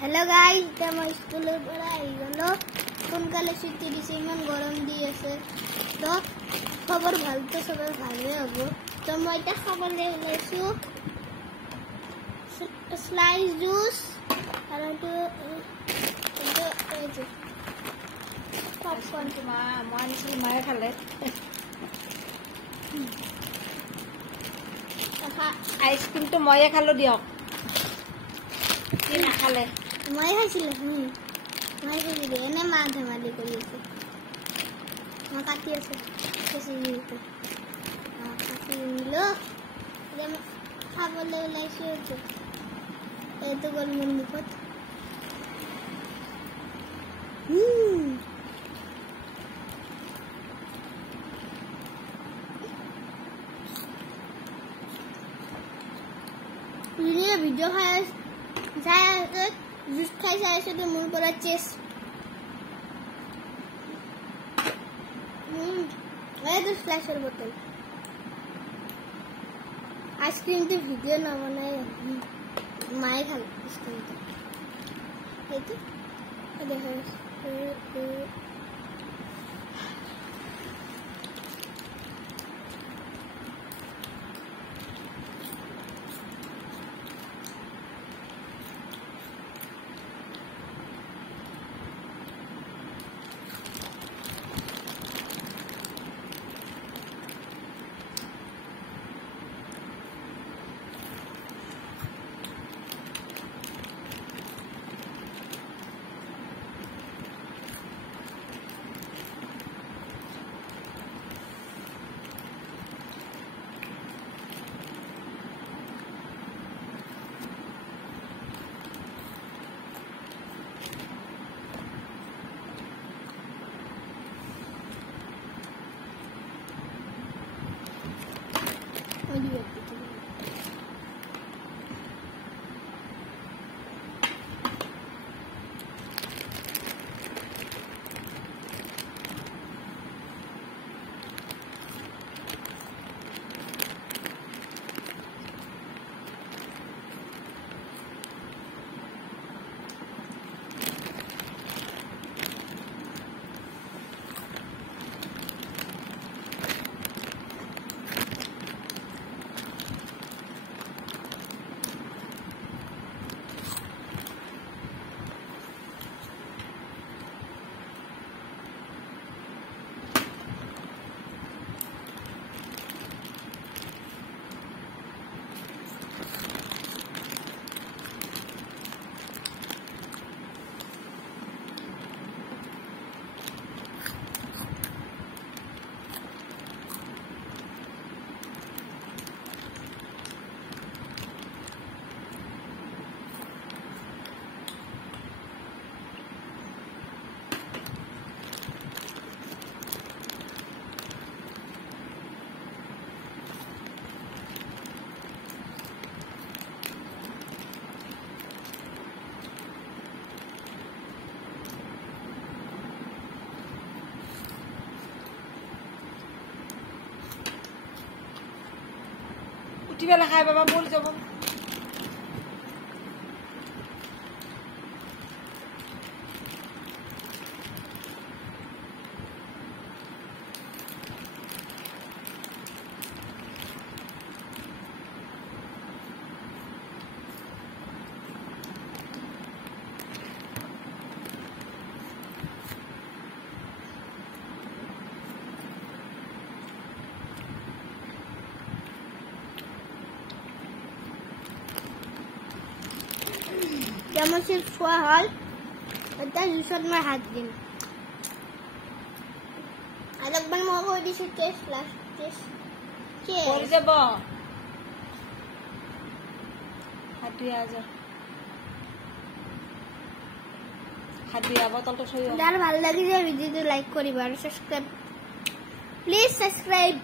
hello guys मैं स्कूल पर आई गलो সোনকালে ছুটি দিছে ইমান গরম দি আছে তো খবর ভালো তো সব ভালো হবে তো মই এটা খাবলে লাইছো স্লাইস জুস আর তো এই যে পপকর্ন মা মানছি মায়ে খালে আইসক্রিম তো ময়ে খালো দিয়ক কি না খালে মই খাইছিল মই কই দে এনে মা ধেমালি কৰি আছে মা কাটি আছে কেছি দিতে কাটি নিলো যে খাবলে লাইছো এতো গল মন মুখত ভিডিও খাই যায় জুস খাই যাইছে তো মন পড়া চেস এই তো স্ল্যাশের বোতল আইসক্রিম তো ভিডিও না বানায় মায়ে খাল আইসক্রিম তো এই তো দেখা উঠিবেলা খাই বাবা বল যাব যেমন সে শোয়া হল এটা জুসত মই হাত দিম আর একবার মই করে দিছি টেস্ট লাস্ট টেস্ট করে যাব হাতিয়া বোতলটা থৈ যার ভালো লাগে ভিডিওটো লাইক করিবা আর সাবস্ক্রাইব প্লিজ সাবস্ক্রাইব